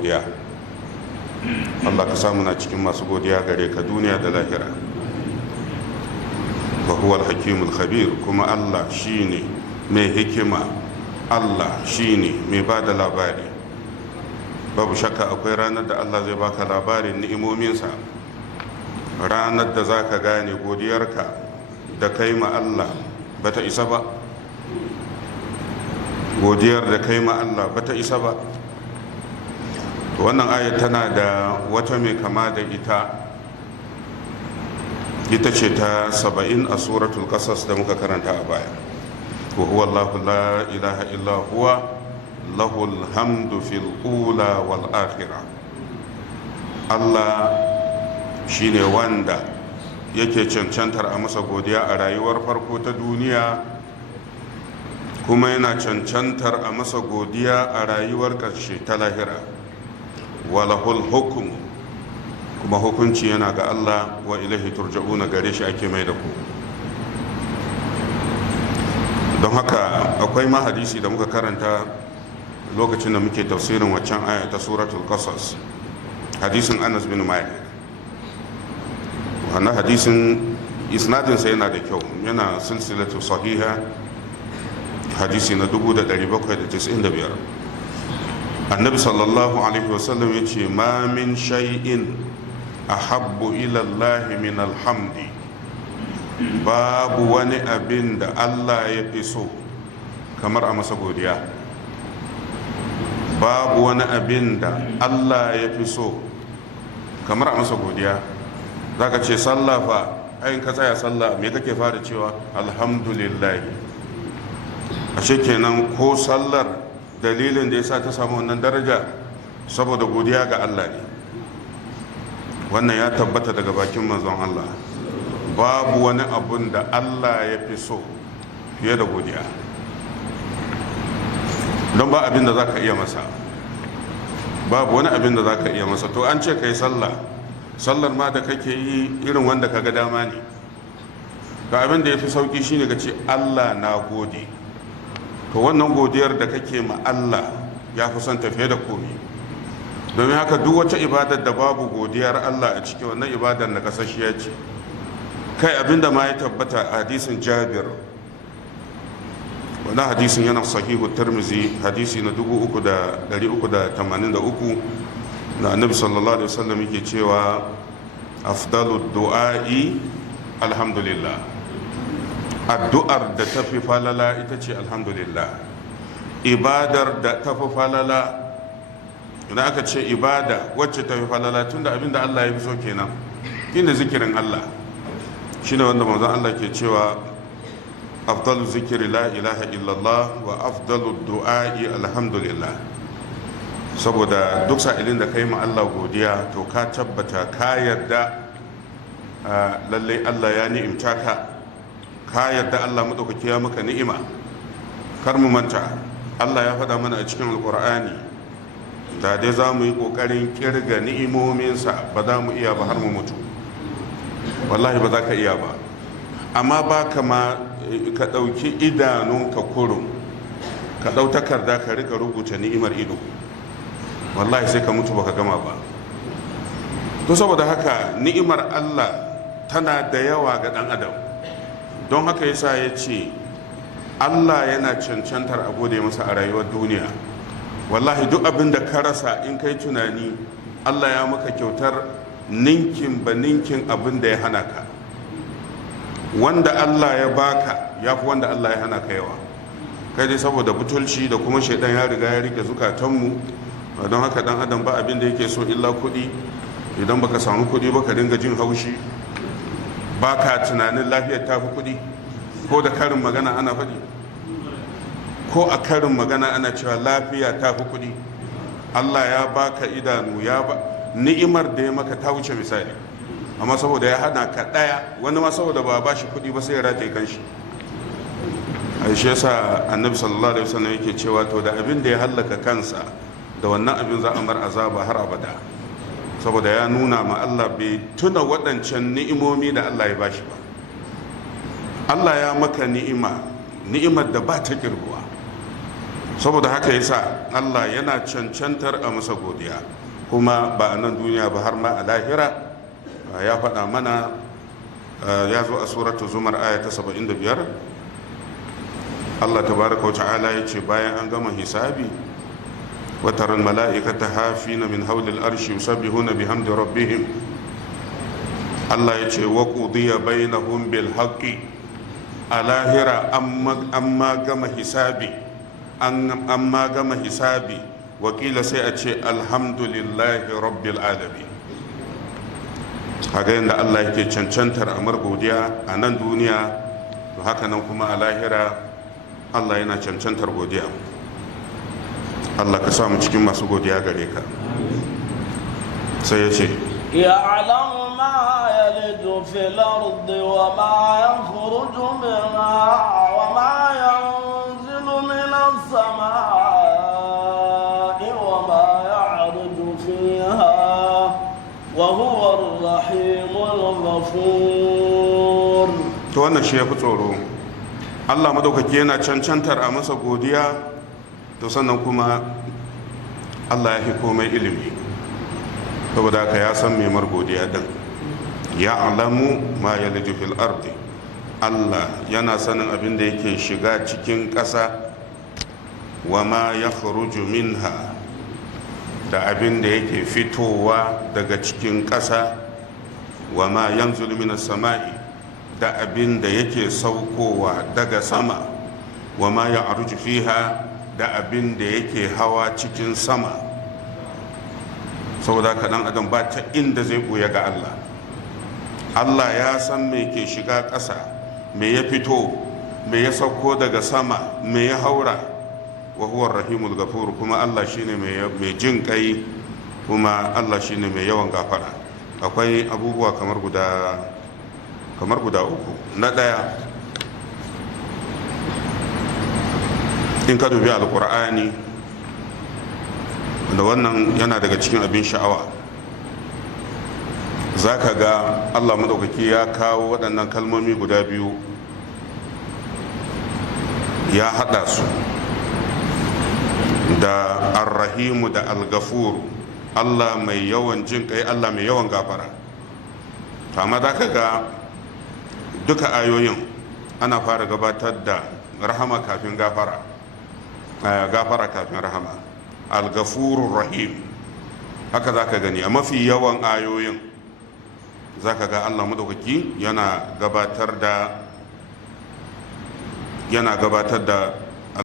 godiya. Allah ka samu na cikin masu godiya gare ka duniya da lahira. wa huwa al-hakimul khabir, kuma Allah shine mai hikima, Allah shine mai ba da labari. Babu shakka akwai ranar da Allah zai baka labarin ni'imominsa, ranar da za ka gane godiyarka da kai ma Allah bata isa ba, godiyar da kai ma Allah bata isa ba. Wannan ayat tana da wata mai kama da ita ce ta 70 a suratul qasas da muka karanta a baya. wa huwa Allahu la ilaha illa huwa lahul hamdu fil ula wal akhirah. Allah shine wanda yake cancantar a masa godiya a rayuwar farko ta duniya, kuma yana cancantar a masa godiya a rayuwar ƙarshe ta lahira. walahul hukum, kuma hukunci yana ga Allah, wa ilahi turja'una, gare shi ake mai da ku. don haka akwai ma hadisi da muka karanta lokacin da muke tafsirin waccan aya ta suratul qasas, hadisin Anas bin Malik. wannan hadisin isnadinsa yana da kyau, yana silsilatu sahiha, hadisi na 1795. annabi sallallahu alaihi wasallam ya ce ma min shay'in ahabbu ila Allah min alhamdi, babu wani abin da Allah ya fi so kamar a masa godiya. babu wani abin da Allah ya fi so kamar a masa godiya. za ka ce sallah fa, ayin ka tsaya sallah me kake fara cewa? alhamdulillah. ashe kenan ko sallar dalilin da ya sa ta samu wannan daraja saboda godiya ga Allah ne. wannan ya tabbata daga bakin manzon Allah. babu wani abun da Allah ya fi so fiye da godiya, don ba abin da za ka iya masa, babu wani abin da za ka iya masa. to an ce ka yi sallar ma da kake yi irin wanda ka ga dama ne. ga abin da ya fi sauki shine ka ce Allah na gode. to wannan godiyar da kake ma Allah ya fi son tafiye da komi. domin haka duk wata ibadar da babu godiyar Allah a ciki, wannan ibadar na kasashiya ce. kai abinda ma ya tabbata a hadisin Jabir, wannan hadisin yana sahihu Tirmidhi, hadisi na 3383, na annabi sallallahu alaihi wasallam yake cewa afdalu du'a'i alhamdulillah. addu'ar da ta fi falala ita ce alhamdulillah. ibadar da ta fi falala, idan aka ce ibada wacce ta fi falala, tunda abinda Allah ya fi so kenan, inda zikirin Allah shine wanda manzon Allah ke cewa afdalu zikri la ilaha illallah wa afdalu du'a'i alhamdulillah. saboda duk sa'ilin da kai ma Allah godiya, to ka tabbata ka yarda lallai Allah ya ni'imta ka yarda Allah madaukaki ya maka ni'ima. kar mu manta, Allah ya faɗa mana a cikin alkur'ani, da dai za mu yi ƙoƙarin ƙirga ni'imominsa ba za mu iya ba har mu mutu. wallahi ba za ka iya ba. amma ba ka ma ka ɗauki idanunka kurum, ka ɗau takarda ka rika rubuta ni'imar ido, wallahi sai ka mutu baka gama ba. to saboda haka ni'imar Allah tana da yawa ga ɗan adam. don haka yasa ya ce Allah yana cancantar a gode masa a rayuwar duniya. wallahi duk abin da ka rasa, in kai tunani, Allah ya maka kyautar ninkin ba ninkin abin da ya hana ka. wanda Allah ya baka ya fi wanda Allah ya hana ka yawa. kai dai saboda butulci da kuma shaidan ya riga ya rike zukatanmu, don haka dan adam ba abin da yake so illa kuɗi. idan baka samu kuɗi ba ka dinga jin haushi, ba ka tunanin lafiyar tafi kuɗi. ko da karin magana ana faɗi, ko a karin magana ana cewa lafiya tafi kuɗi. Allah ya baka idanu, ni'imar da ya maka ta wuce misali, amma saboda ya hana ka ɗaya, wani ma saboda ba ba shi kuɗi ba sai ya rataye kanshi. shi yasa annabi sallallahu alaihi wasallam yake cewa to da abin da ya hallaka kansa, da wannan abin za a mar azaba har abada, saboda ya nuna ma Allah bai tuna waɗancan ni'imomi da Allah ya bashi ba. Allah ya maka ni'imar da ba ta kirguwa, saboda haka yasa Allah yana cancantar a masa godiya, kuma ba a nan duniya ba har ma a lahira. Ya faɗa mana, ya zo a suratu zumar aya ta 75, Allah tabaraka wa ta'ala ya ce bayan an gama hisabi, وترى الملائكة حافين من حول الأرش يسبحون بحمد ربهم. الله يقول وقضي بينهم بالحق. الاهرة أما كما حسابي أما كما حسابي وقيل سيأتي الحمد لله رب العالمين. haka yadda Allah yake cancantar amar godiya a nan duniya, to haka nan kuma a lahira Allah yana cancantar godiya. Allah ka samu cikin masu godiya gare ka. Sai ya ce يعلم ما يلج في الأرض وما يخرج منها وما ينزل من السماء وما يعرج فيها وهو الرحيم الغفور. to wannan shi ya fi tsoro. Allah madaukaki yana cancantar a masa godiya, to sannan kuma Allah ya fi komai ilimi, saboda haka ya san memar godiya din. Ya alamu ma yaliju fil ardi, Allah yana sanin abin da yake shiga cikin ƙasa, wa ma yakhruju minha, da abin da yake fitowa daga cikin ƙasa, wa ma yanzulu minas sama'i, da abin da yake saukowa daga sama, wa ma ya'ruju fiha, da abin da yake hawa cikin sama. saboda ka dan adam ba ta inda zai buya ga Allah. Allah ya san me ke shiga ƙasa, me ya fito, me ya sauko daga sama, me ya haura. wa huwa rahimul ghafur, kuma Allah shine mai jin kai, kuma Allah shine mai yawan gafara. akwai abubuwa kamar guda uku. Na ɗaya, in ka dubi alkur'ani, da wannan yana daga cikin abin sha'awa, za ka ga Allah maɗaukaki ya kawo waɗannan kalmomi guda biyu, ya haɗa su da arrahimu da algafuru. Allah mai yawan jin kai, Allah mai yawan gafara. amma za ka ga duka ayoyin ana fara gabatar da rahama kafin gafara, gafara kafin rahama. Al-Ghafurur Rahim, haka za ka gani a mafi yawan ayoyin. za ka ga Allah madaukaki yana gabatar da